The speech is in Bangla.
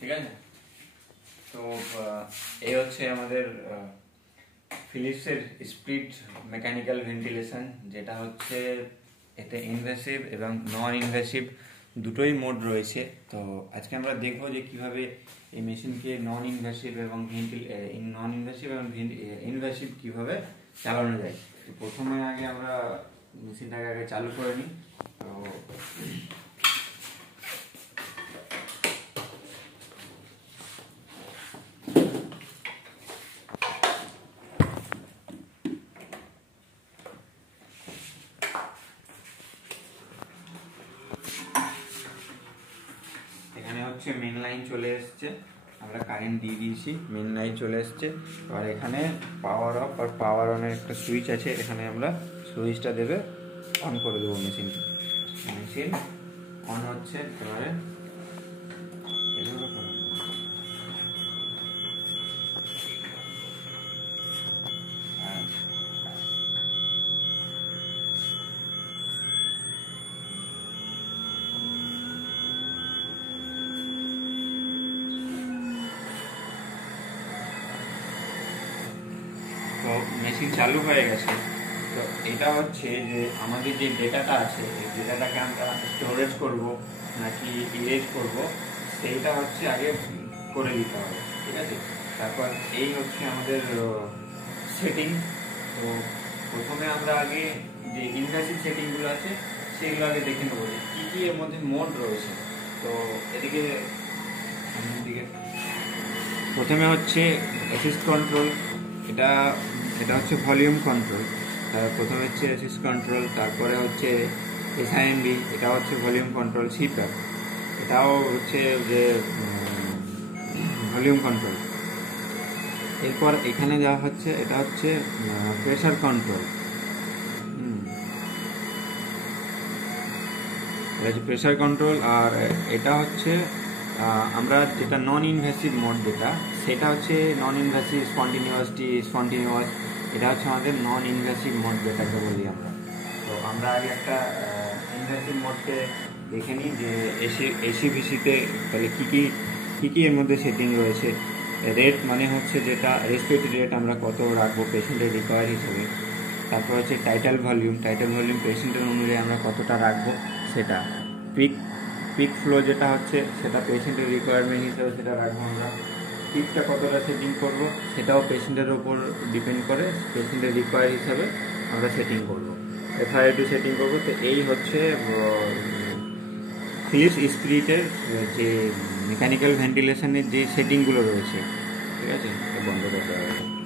ঠিক আছে। তো এই হচ্ছে আমাদের ফিলিপসের স্প্লিট মেকানিক্যাল ভেন্টিলেশন, যেটা হচ্ছে এতে ইনভেসিভ এবং নন ইনভেসিভ দুটোই মোড রয়েছে। তো আজকে আমরা দেখব যে কিভাবে এই মেশিনকে নন ইনভেসিভ এবং ইনভেসিভ কিভাবে চালানো যায়। তো প্রথমে আগে আমরা মেশিনটাকে আগে চালু করে নিই। তো এখানে হচ্ছে মেন লাইন চলে এসছে, আমরা কারেন্ট দিয়ে দিয়েছি, মেন লাইন চলে এসছে। আর এখানে পাওয়ার অফ আর পাওয়ার অনের একটা সুইচ আছে, এখানে আমরা সুইচটা দেবে অন করে দেবো মেশিনকে। মেশিন অন হচ্ছে এবারে। তো মেশিন চালু হয়ে গেছে। তো এটা হচ্ছে যে আমাদের যে ডেটাটা আছে, এই ডেটাটাকে আমরা স্টোরেজ করব নাকি ইরেজ করব, সেইটা হচ্ছে আগে করে দিতে হবে। ঠিক আছে, তারপর এই হচ্ছে আমাদের সেটিং। তো প্রথমে আমরা আগে যে ইনভেসিভ সেটিংগুলো আছে সেগুলো আগে দেখে নেবো কী কী এর মধ্যে মোড রয়েছে। তো এদিকে প্রথমে হচ্ছে অ্যাসিস্ট কন্ট্রোল, এটা এটা হচ্ছে ভলিউম কন্ট্রোল। প্রথমে হচ্ছে অ্যাসিস্ট কন্ট্রোল, তারপরে হচ্ছে এসআইএমবি, এটা হচ্ছে ভলিউম কন্ট্রোল। সিপ্যাপ, এটাও হচ্ছে যে ভলিউম কন্ট্রোল। এরপর এখানে যা হচ্ছে এটা হচ্ছে প্রেসার কন্ট্রোল। এটা হচ্ছে প্রেসার কন্ট্রোল। আর এটা হচ্ছে আমরা যেটা নন ইনভেসিভ মোড, যেটা সেটা হচ্ছে নন ইনভেসিভ স্পন্টিনিউয়াস। এটা হচ্ছে আমাদের নন ইনভেসিভ মোড যেটাকে বলি আমরা। তো আমরা আগে একটা ইনভেসিভ মোডকে দেখে নিই যে এসিভিসিতে তাহলে কী কী এর মধ্যে সেটিং রয়েছে। রেট মানে হচ্ছে যেটা রেসপিরেটরি রেট আমরা কত রাখবো পেশেন্টের রিকভার হিসেবে। তারপর হচ্ছে টাইটাল ভলিউম পেশেন্টের অনুযায়ী আমরা কতটা রাখবো সেটা। পিক ফ্লো যেটা হচ্ছে সেটা পেশেন্টের রিকোয়ারমেন্ট হিসেবে সেটা রাখবো আমরা। পিকটা কতটা সেটিং করব সেটাও পেশেন্টের ওপর ডিপেন্ড করে, পেশেন্টের রিকোয়ার হিসাবে আমরা সেটিং করবো, এফআইআরটি সেটিং করবো। তো এই হচ্ছে ফিলিপস স্পিরিটের যে মেকানিক্যাল ভেন্টিলেশনের যে সেটিংগুলো রয়েছে। ঠিক আছে, বন্ধ করতে হবে।